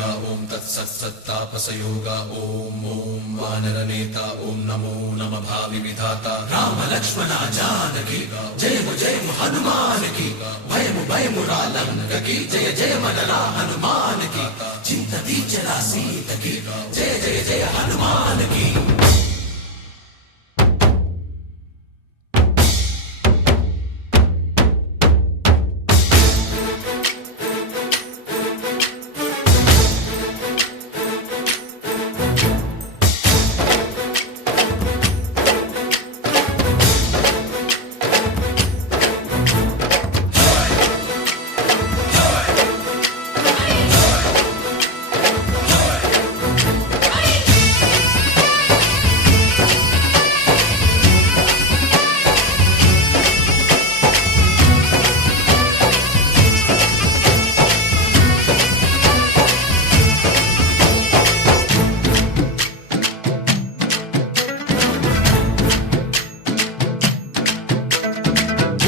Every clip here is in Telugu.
मानवेगा ओम तत्सत्सत्तापसयोगा ओम ओम वानरनेता ओम नमो नमः भावि विधाता राम लक्ष्मण जानकी जय हनुमान की भय मुरालंक की जय मनरा हनुमान की चिंता चला सीत की जय हनुमान की।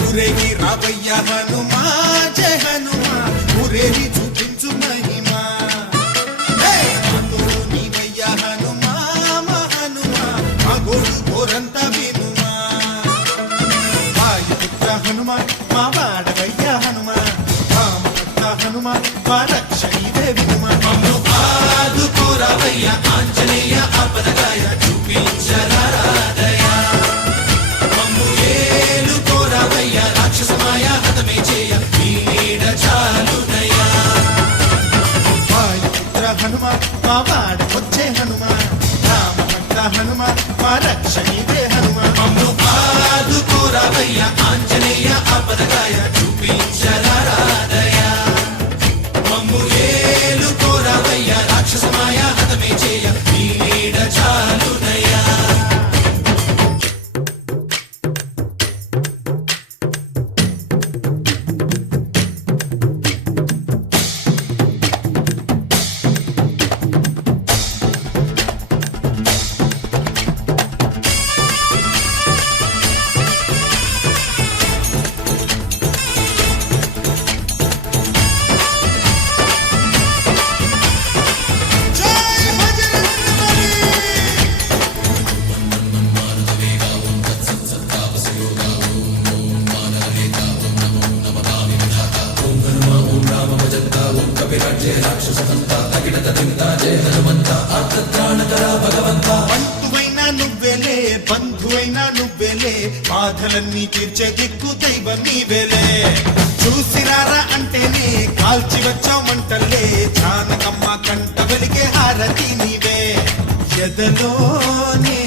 ఊరేగి రావయ్య హనుమా జయ హనుమా ఊరేగి చూపించు మహిమా నీవయ్య హనుమా మా హనుమా మా గోడు గోరంత వినుమా వాయుపుత్ర హనుమా మా వాడవయ్య హనుమా రామపుత్ర హనుమా మా రక్షణీదే వినుమా మమ్ము ఆదుకోరావయ్య ఆంజనేయ ఆపదగాయ చూపించరాదయ రాక్షసమాయా హతమే చేయ నీడ చాలునయా వాయుపుత్ర హనుమ మా వాడ వచ్చే హనుమ రామభక్త హనుమ మా రక్షణీదే హనుమ మమ్ము ఆదుకోరావయ్య ఆంజనేయ ఆపదగాయ చూపించరాదయ మమ్ము ఏలుకోరావయ్య రాక్షసమాయా హతమే చేయ నీడ చాలునయా। బంధువైనా నువ్వేలే బంధువైనా నువ్వేలే బాధలన్నీ తీర్చే దిక్కు దైవం నీవేలే చూసిరారా అంటేనే కాల్చి వచ్చామంటలే జానకమ్మ కంట వెలిగే హారతి నీవే ఎదలోనే